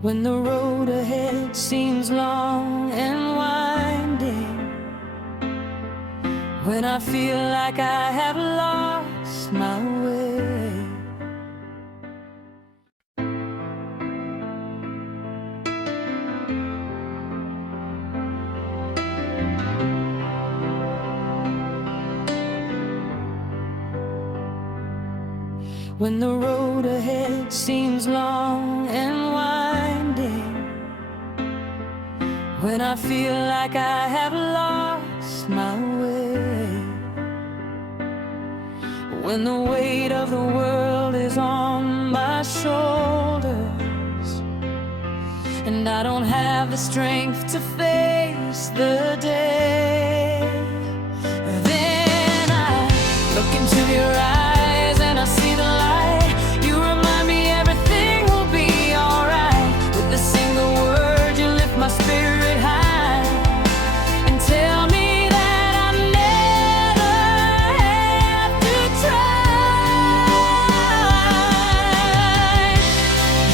When the road ahead seems long and winding, when I feel like I have lost my way, when the road ahead seems long and winding, when I feel like I have lost my way, when the weight of the world is on my shoulders and I don't have the strength to face the day, then I look into your eyes and I see the light. You remind me everything will be alright. With a single word you lift my spirit high and tell me that I never have to try.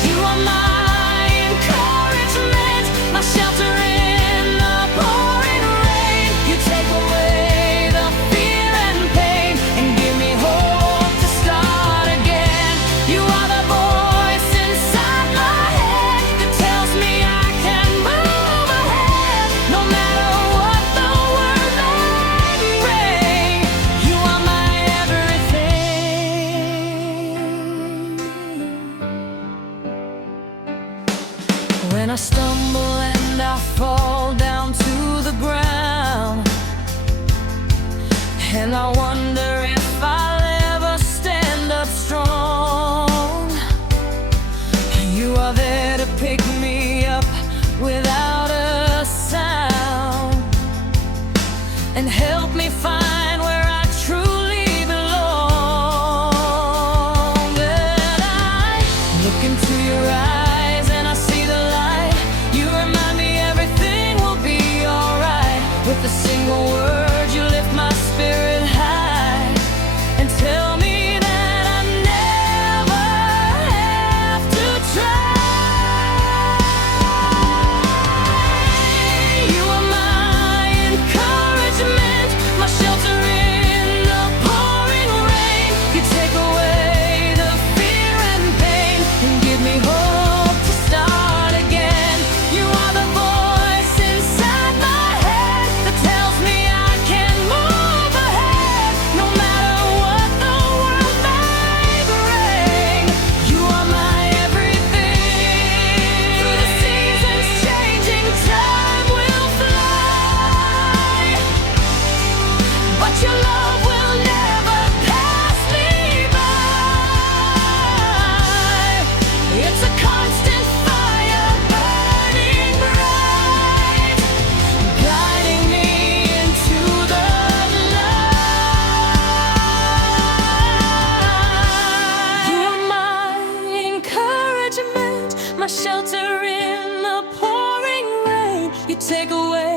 You are my encouragement, my shelter in the pouring rain. You take away the fear and pain and give me hope to start again. You are the voice inside my head that tells me I can move ahead, no matter what the world may bring. You are my everything. When I stumble and I fall down to the ground, and I wonder if I'll ever stand up strong, you are there to pick me up without a sound and help me find where I truly belong. Then I look into your eyes and I see the light. You remind me everything will be alright. With a single word you lift my spirit high and tell me that I never have to try. You are my encouragement, my shelter in the pouring rain. You take away the fear and pain and give me hope to start again. You are the voice inside my head that tells me I can move ahead, no matter what the world may bring. You are my everything. Through the seasons changing, time will fly, but your love will never pass me by. It's a constant fire burning bright, guiding me into the light. You are my encouragement, my shelter in the pouring rain. You take away